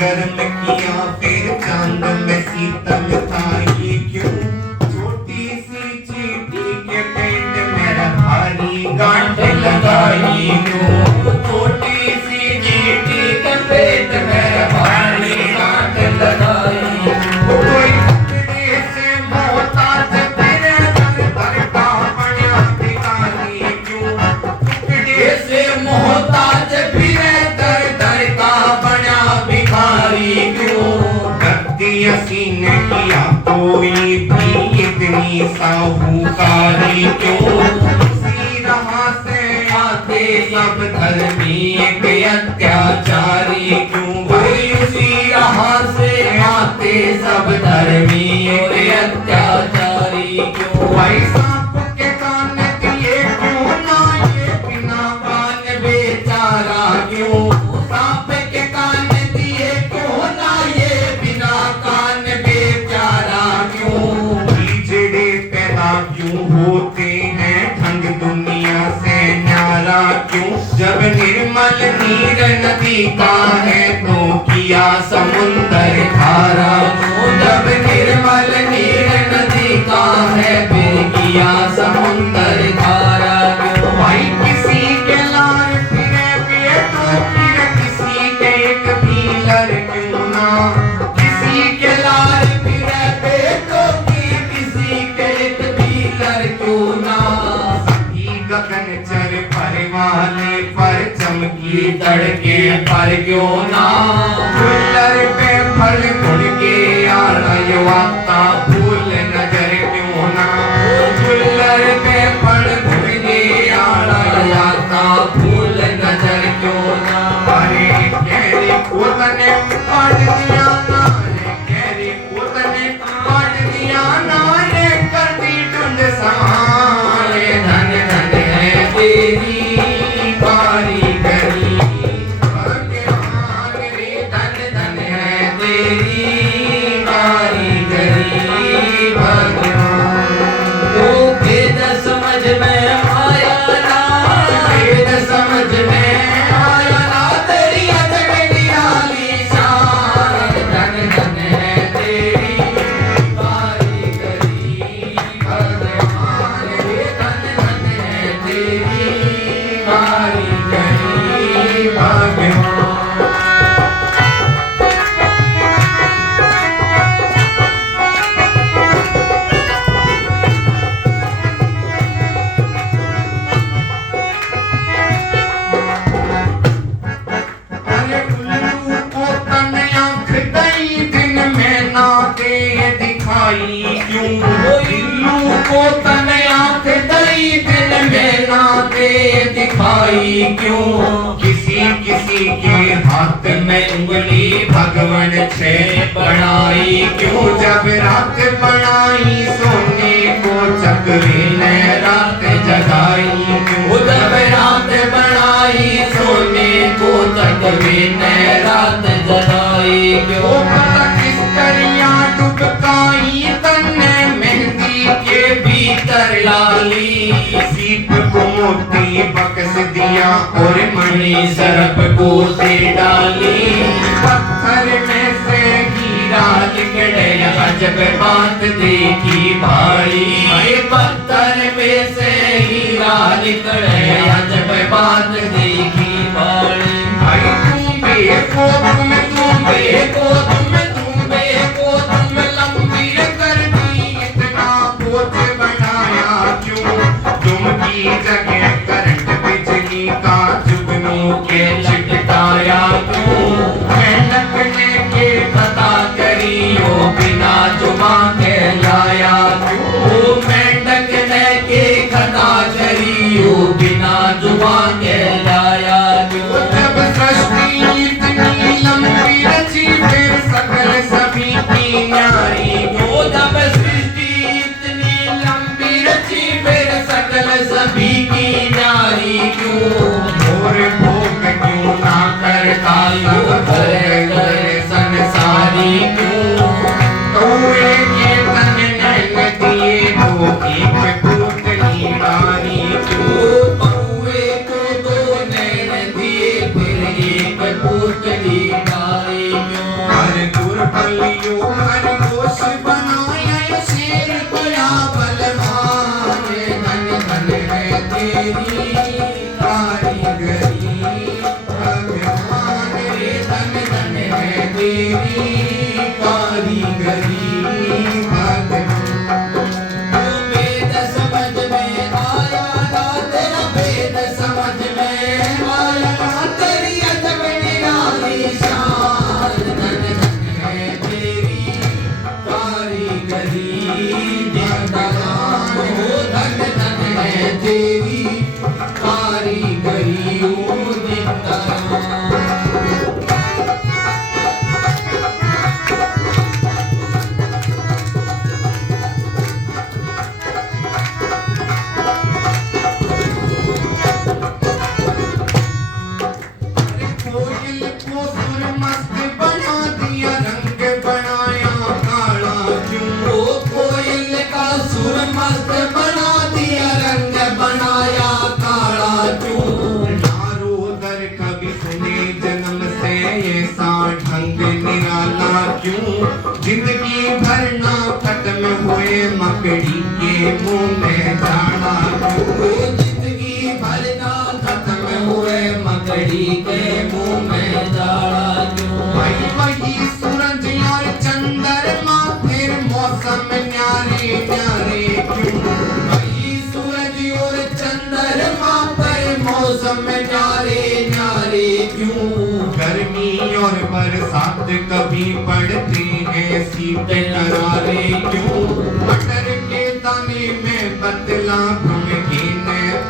गर्म किया फिर चांद में शीतल था ये क्यों? छोटी सी चींटी के पेट में भारी गांठ लगाई क्यों? छोटी सी चींटी के पेट में भारी गांठ लगाई क्यों? कोई टुकड़े से मोहताज तेरे दर दर का बना भिखारी क्यों? टुकड़े से मोहताज फिरे दर दर का बना भिखारी क्यों? गद्दी हसीन किया कोई भी इतनी साहूकारी क्यों? उसी राह से आते सब धर्मी एक अत्याचारी क्यों? भाई उसी राह से आते सब धर्मी एक अत्याचारी क्यों? भाई सांप के कान दिए क्यों ना ये बिना कान बेचारा क्यों? सांप के कान दिए क्यों ना ये बिना कान बेचारा क्यों? कीचड़े पैदा क्यों होते हैं ढंग दुनिया से न्यारा क्यों? जब निर्मल नीर नदी का है तो किया समुंदर खारा क्यों? जब निर्मल नीर नदी का है फिर किया समुंदर खारा क्यों? भाई किसी के लार फिरे बेटो फिर किसी के एक भीलर क्यों ना? किसी के लार फिरे बेटो की किसी के एक भीलर क्यों ना? सभी गगन चर पर वाले पर चमकी तड़के पर क्यों ना? फुल्लर पे फल गुड़ के आड़ा युवाता फूल नजर क्यों ना? फुल्लर पे फल गुड़ के आड़ा युवाता फूल नजर क्यों ना? अरे कैरी उतने काट दिया ना रे, कैरी उतने काट दिया ना रे, कर दी ढूंढ समारे। धन धन है तेरी कारीगरी भगवान रे, धन धन है तेरी कारीगरी भगवान। ओ भेद समझ में आया ना, भेद समझ में आया ना, तेरी अजब निराली शान। धन धन है तेरी कारीगरी भगवान रे, धन धन है तेरी कारीगरी भगवान। अरे उल्लू को तन आँख दई दिन में ना दे दिखाई क्यों? उल्लू को तन आँख दई दिन में ना दे दिखाई क्यों? किसी किसी के हाथ में उंगली भगवन से बनाई क्यों? जब रात बनाई सोने को चकरी ने रात जगाई क्यों? जब रात बनाई सोने को चकरी ने रात जगाई क्यों? पता किस करिया डुबकाई तन्ने मेहंदी के भीतर लाली, सीप को मोती बक्स दिया और मणि सरप को दे डाली। पत्थर में से हीरा निकले अजब बात देखी भाई, पत्थर में से हीरा निकले अजब बात देखी भाई। भाई तुम्बे को तुम लंबी कर दी, इतना बोझ बनाया क्यों? तुम की जगह करंट बिजली का जुगनू के चिपटाया क्यों? मेहनतने के पता करियो बिना जुबा के लाया क्यों? मेहनतने के खता करियो बिना जुबा के लाया क्यों? जब सृष्टि इतनी लंबी रची फिर सकल सभी की न्यारी क्यों? जब सृष्टि इतनी लंबी रची फिर सकल सभी की न्यारी क्यों? और भोग क्यों ना करता सब भले संसारी क्यों? तो एक तन शेर बड़ा बलवान, धन धन है तेरी कारीगरी भगवान, धन धन है तेरी कारीगरी भगवान। वेद समझ में आया ना तेरा, वेद समझ में आया ना तेरी अजब निराली शान, धन धन है तेरी कारीगरी भगवान, हो धन धन है तेरी कारीगरी ओ दीनदयाल। कोयल को सुर मस्त बना दिया, रंग बनाया काला क्यों? ओ कोयल का सुर मस्त बना दिया, रंग बनाया काला क्यों? नारोदर कभी सुने जन्म से ऐसा ढंग निराला क्यों? जिंदगी भर ना खत्म हुए मकड़ी के मुंह में जाना क्यों? जिंदगी भर ना खत्म हुए मकड़ी के मुंह में जाना क्यों? वही सूरज और चंद्रमा फिर मौसम न्यारे न्यारे क्यों? वही सूरज और चंद्रमा पर मौसम न्यारे न्यारे क्यों? गर्मी और बरसात कभी पड़ते हैं शीतल करारे क्यों? मटर के दाने में बदला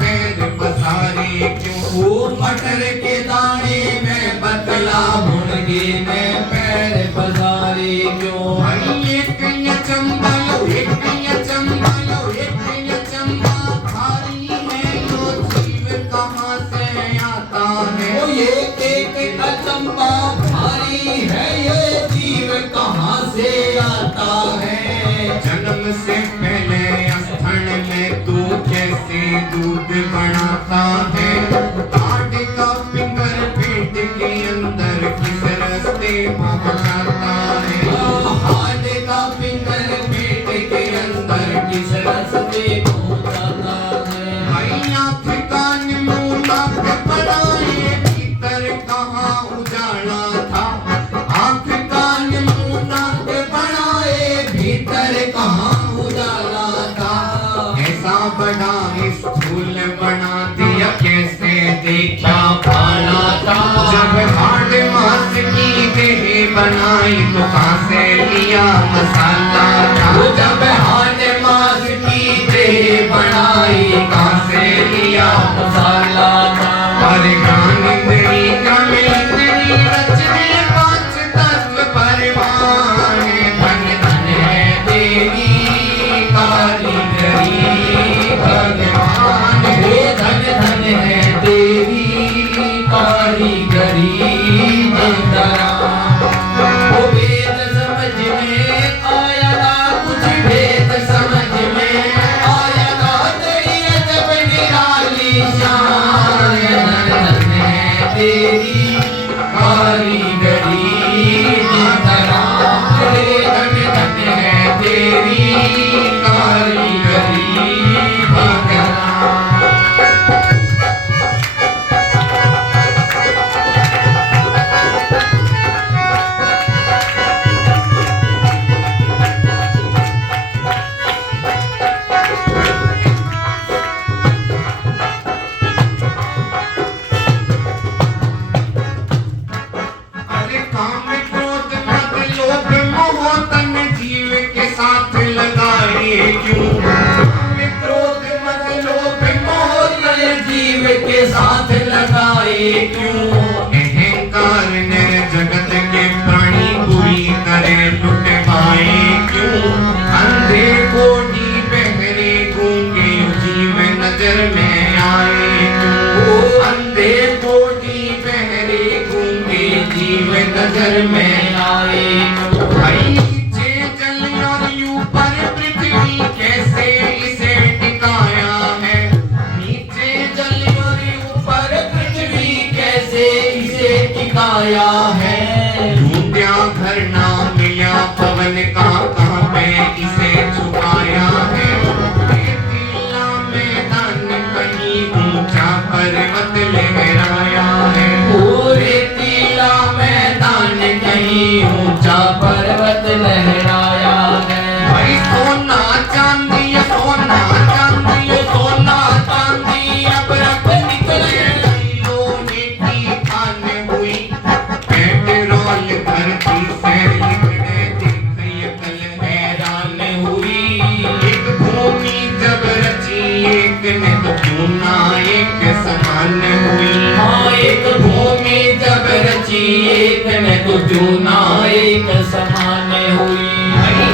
पैर पसारे क्यों? वो मटर के दाने में बदला मुर्गे में पैर पसारे क्यों? एक चंबा लो, एक चंबा लो, एक चंबा भारी है, यो जीव कहाँ से आता है? वो एक अचंबा भारी है, ये जीव कहाँ से आता है? जन्म से पहले स्तन में तू कैसे दूध बनाता है? हार्ट का फिंगर पेट के अंदर किस रास्ते पहुंचाता है? हार्ट का फिंगर पेट के अंदर किस रास्ते पहुंचाता है? भाई आँख कान मुँह नाक बनाए भीतर कहाँ उजाला था? आँख कान मुँह नाक बनाए भीतर कहाँ उजाला था? ऐसा बड़ा स्थूल बना दिया, कैसे देखा पाला था? जब हार्ड मांस की देह बनाई तो कहाँ से लिया मसाला था? जब हार्ड मांस की देह बनाई कहाँ से लिया मसाला था? अरे गान इंद्री कमेंद्री रचने पांच तत्व परवान, धन धन है तेरी कारीगरी भगवान, हे धन धन है तेरी कारीगरी दीनदयाल। वो वेद समझ में आया ना कुछ, वेद समझ में आया ना तेरी अजब निराली शान, धन धन है तेरी कारीगरी दीनदयाल, हे धन धन है तेरी कारीगरी भगवान। अरे काम क्रोध मद लोभ मोह तन जीव के साथ लगाए क्यों? काम क्रोध मद लोभ मोह तन जीव के साथ लगाए क्यों? अहंकार ने जगत के प्राणी बुरी तरह लुटवाए क्यों? अंधे कोढ़ी बहरे गूंगे जीव नजर में आए क्यों? अंधे कोढ़ी बहरे गूंगे जीव नजर में आए क्यों? भाई नीचे जल और ऊपर पृथ्वी कैसे इसे टिकाया है? नीचे जल और ऊपर तो जो ना एक समान हुई।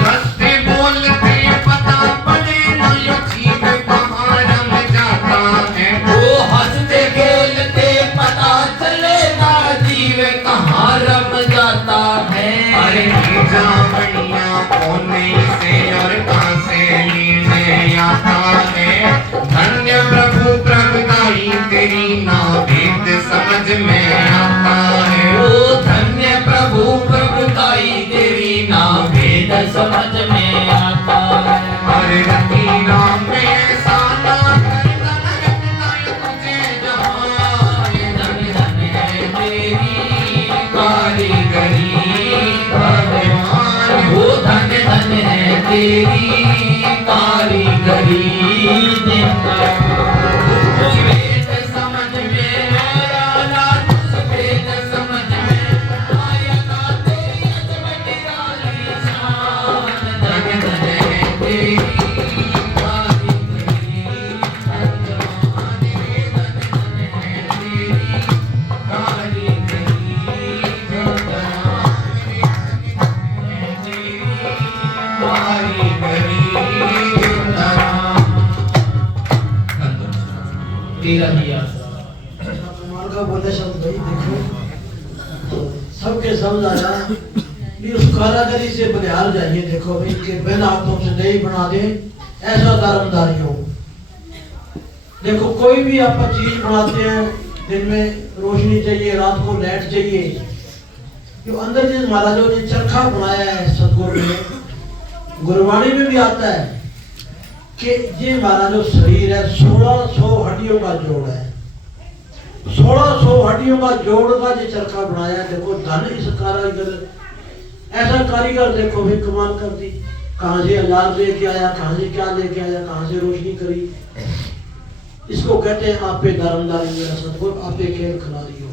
हंसते बोलते पता पड़े ना यो जीव कहाँ रम जाता है। वो हंसते बोलते पता चले ना जीव कहाँ रम जाता है। अरे जावड़िया कोने से और कहाँ से लेने आता है। धन्य प्रभु प्रभुताई तेरी ना भेद समझ में आता है। ओ धन्य प्रभु प्रभुताई तेरी ना भेद समझ में आता है। अरे रति नाम में ऐसा ना कर तुझे जहाँ धन धन है तेरी कारीगरी भगवान। वो धन धन है तेरी कारीगरी जिंदाबाद। वेद समझ में आया ना तुझ वेद समझ में आया ना तेरी अजमत वाली शान। धन धन है तेरी कारीगरी भगवान। धन धन है तेरी कारीगरी भगवान। तेरा दिया कमाल का बोले शब्द भाई देखो सबके समझ आया भी उस कारागरी से बलिहार जाइए। देखो भाई के बिन हाथों से नहीं बना दे ऐसा दारमदारी हो। देखो कोई भी आप चीज बनाते हैं दिन में रोशनी चाहिए रात को लाइट चाहिए। जो अंदर जिस महाराजों ने चरखा बनाया है सतगुरु ने गुरबाणी में भी आता है कि ये हमारा जो शरीर है 1600 हड्डियों का जोड़ है। 1600 हड्डियों का जोड़ का जो चरखा बनाया है। देखो धन इस कारीगर ऐसा कारीगर देखो भी कमाल कर दी। कहाँ से अलार लेके आया कहाँ से क्या लेके आया कहाँ से रोशनी करी। इसको कहते हैं आप पे दारमदारी मेरा सतगुरु आप पे खेल खिलाड़ी हो।